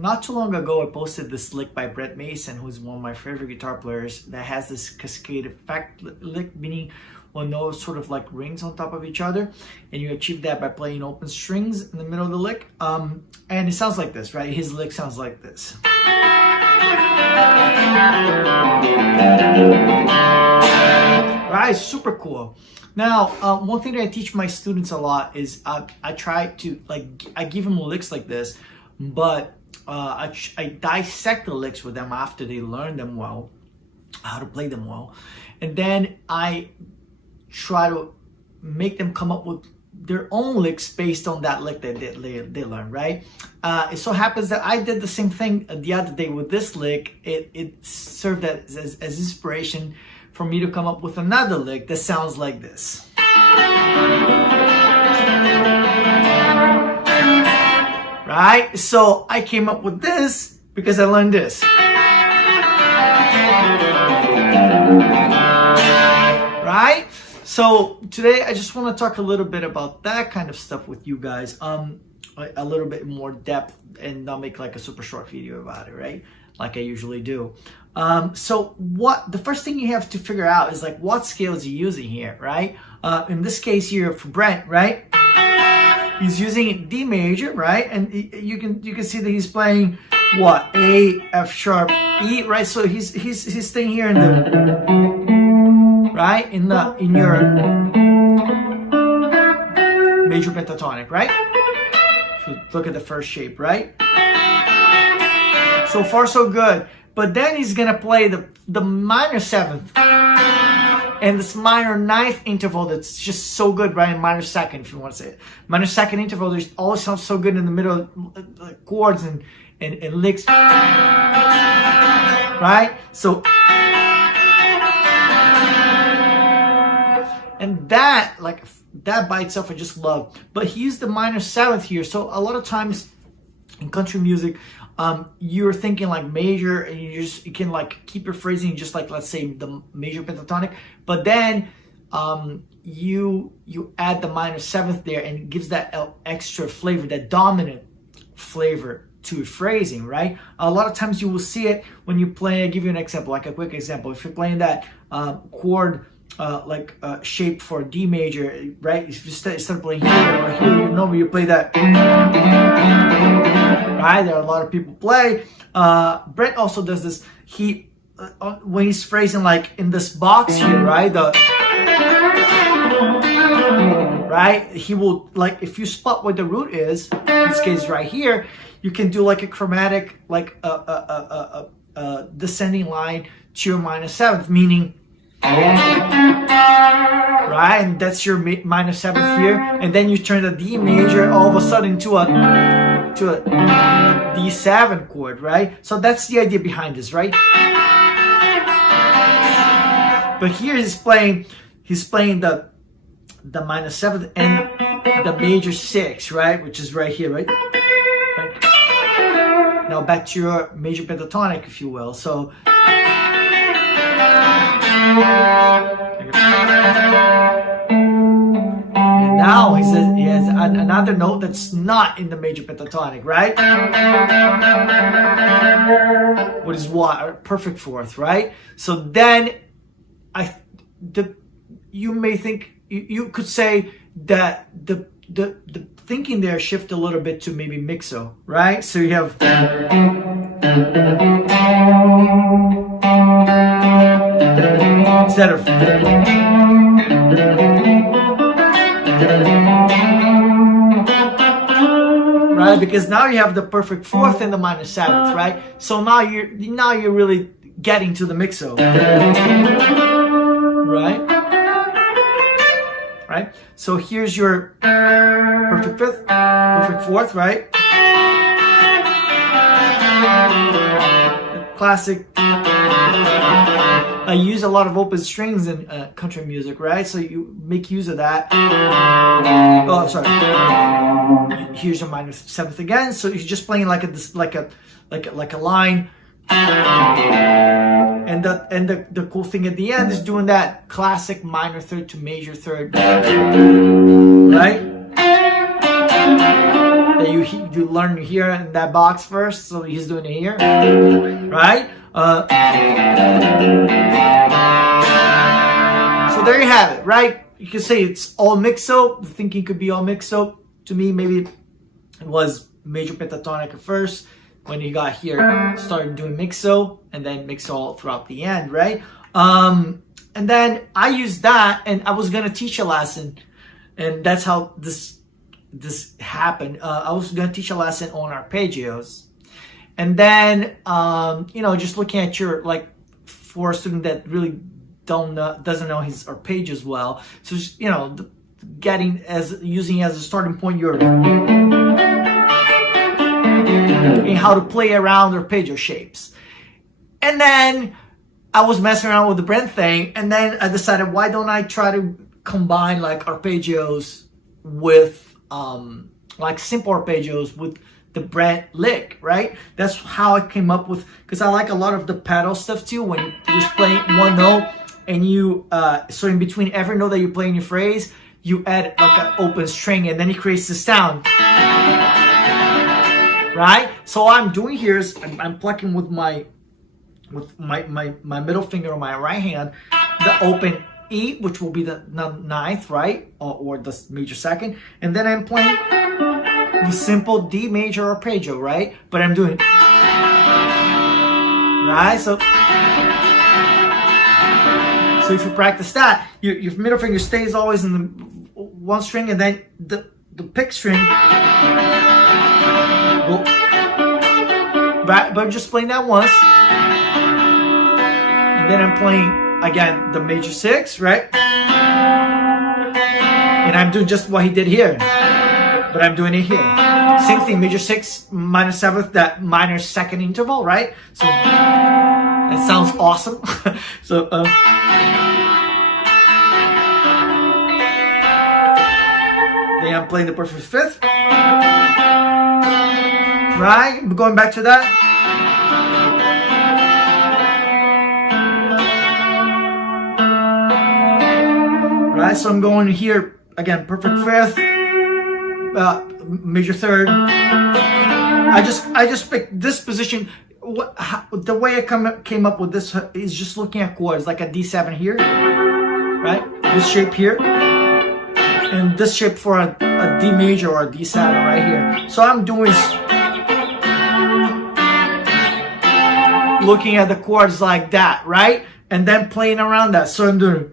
not too long ago, I posted this lick by Brent Mason, who's one of my favorite guitar players, that has this cascade effect lick, meaning when those sort of like rings on top of each other, and you achieve that by playing open strings in the middle of the lick. And it sounds like this, right? His lick sounds like this. Right, super cool. Now, one thing that I teach my students a lot is I try to, like, I give them licks like this, but I dissect the licks with them after they learn them well, how to play them well, and then I try to make them come up with their own licks based on that lick that they learned, right? It so happens that I did the same thing the other day with this lick. It served as inspiration for me to come up with another lick that sounds like this. Right? So I came up with this because I learned this. Right? So today I just want to talk a little bit about that kind of stuff with you guys, a little bit more depth, and not make like a super short video about it, right? Like I usually do. So the first thing you have to figure out is like what scales you're using here, right? In this case here for Brent, right? He's using D major, right? And you can see that he's playing what? A, F sharp, E, right? So he's staying here in the right in your major pentatonic, right? If you look at the first shape, right? So far so good. But then he's gonna play the minor seventh and this minor ninth interval that's just so good, right? In minor second, if you want to say it. Minor second interval, there's always sounds so good in the middle of chords and licks. Right? So and that by itself I just love. But he used the minor seventh here. So a lot of times in country music, you're thinking like major, and you can like keep your phrasing just like, let's say, the major pentatonic, but then you add the minor seventh there, and it gives that extra flavor, that dominant flavor to your phrasing, right? A lot of times you will see it when you play. I'll give you an example, like a quick example. If you're playing that chord shape for D major, right? If you start playing here or here, you know, you play that, right? There are a lot of people play. Brent also does this. He when he's phrasing like in this box here, right? Right? He will, like, if you spot where the root is, in this case right here, you can do like a chromatic, like a descending line to your minor seventh, meaning. Right, and that's your minor seventh here, and then you turn the D major all of a sudden to a D7 chord, right? So that's the idea behind this, right? But here he's playing the minor seventh and the major six, right? Which is right here, right? Now back to your major pentatonic, if you will. So. And now he has another note that's not in the major pentatonic, right? What is what? A perfect fourth, right? So then you may think, you could say that the thinking there shift a little bit to maybe mixo, right? So you have instead of right, because now you have the perfect fourth and the minor seventh, right? So now you're really getting to the mixo, right? So here's your perfect fifth, perfect fourth, right? Classic. I use a lot of open strings in country music, right? So you make use of that. Oh, sorry. Here's your minor seventh again. So you're just playing like a line. And the cool thing at the end is doing that classic minor third to major third, right? that you learn here in that box first. So he's doing it here, right? So there you have it, right? You can say it's all mixo. The thinking could be all mixo. To me, maybe it was major pentatonic at first. When he got here, started doing mixo, and then mixo all throughout the end, right? And then I used that, and I was gonna teach a lesson, and that's how this happened. I was gonna teach a lesson on arpeggios, and then just looking at your, like, for a student that really doesn't know his arpeggios well, so just, using as a starting point your in how to play around arpeggio shapes. And then I was messing around with the Brent thing, and then I decided, why don't I try to combine like arpeggios with like simple arpeggios with the Brent lick, right? That's how I came up with, because I like a lot of the pedal stuff too, when you just play one note and you so in between every note that you play in your phrase, you add like an open string, and then it creates this sound. Right? So what I'm doing here is I'm plucking with my middle finger on my right hand the open E, which will be the ninth, right? Or the major second. And then I'm playing the simple D major arpeggio, right? But I'm doing, right? So if you practice that, your middle finger stays always in the one string, and then the pick string. But I'm just playing that once, and then I'm playing again the major 6, right? And I'm doing just what he did here, but I'm doing it here. Same thing, major 6 minor 7th, that minor 2nd interval, right? So that sounds awesome. So then I'm playing the perfect 5th. Right, going back to that. Right, so I'm going here again, perfect 5th, major 3rd. I just picked this position. The way I came up with this is just looking at chords, like a D7 here, right? This shape here, and this shape for a D major or a D7 right here. So I'm doing, looking at the chords like that, right? And then playing around that. So I'm doing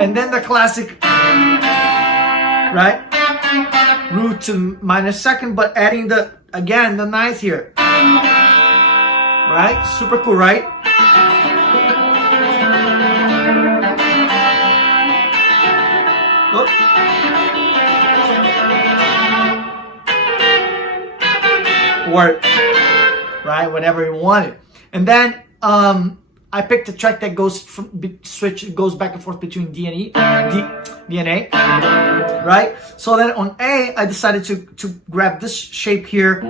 and then the classic, right? Root to minor 2nd, but adding the 9th here. Right? Super cool, right? Oh. Or, right, whatever you want it. And then I picked a track that goes goes back and forth between D and E, D and A, right? So then on A, I decided to grab this shape here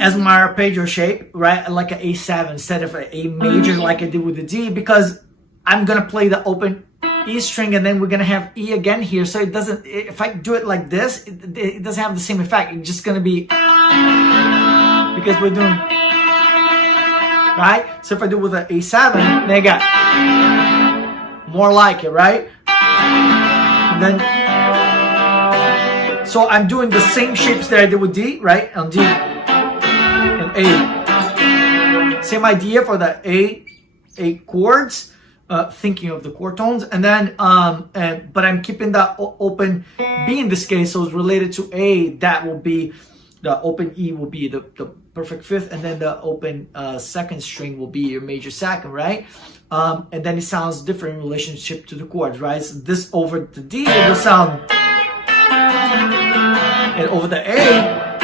as my arpeggio shape, right? Like an A7 instead of an A major like I did with the D, because I'm gonna play the open E string, and then we're gonna have E again here. So it doesn't, if I do it like this, it doesn't have the same effect. It's just gonna be, because we're doing, right? So if I do it with an A7, then I got more like it, right? And then, so I'm doing the same shapes that I did with D, right? On D and A. Same idea for the A chords. Thinking of the chord tones, and then but I'm keeping that open B in this case, so it's related to A. That will be the open E, will be the perfect 5th, and then the open 2nd string will be your major 2nd, right? And then it sounds different in relationship to the chords, right? So this over the D it will sound, and over the A,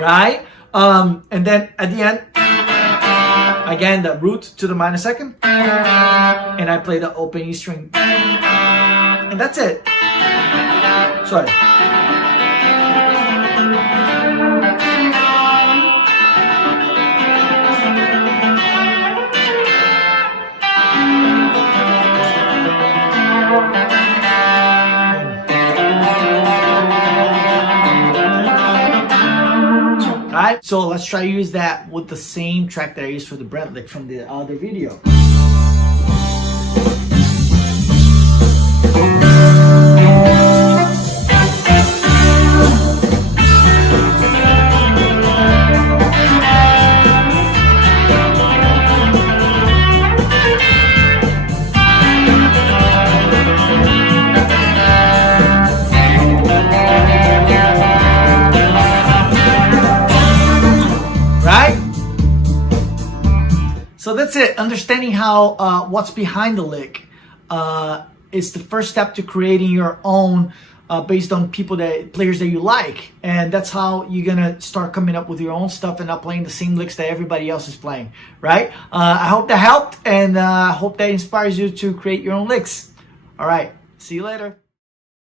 right? And then at the end, again, the root to the minor 2nd, and I play the open E string, and that's it. Sorry. So let's try to use that with the same track that I used for the Brent lick from the other video. So that's it. Understanding how what's behind the lick is the first step to creating your own based on players that you like, and that's how you're gonna start coming up with your own stuff and not playing the same licks that everybody else is playing, right? I hope that helped, and I hope that inspires you to create your own licks. All right, see you later.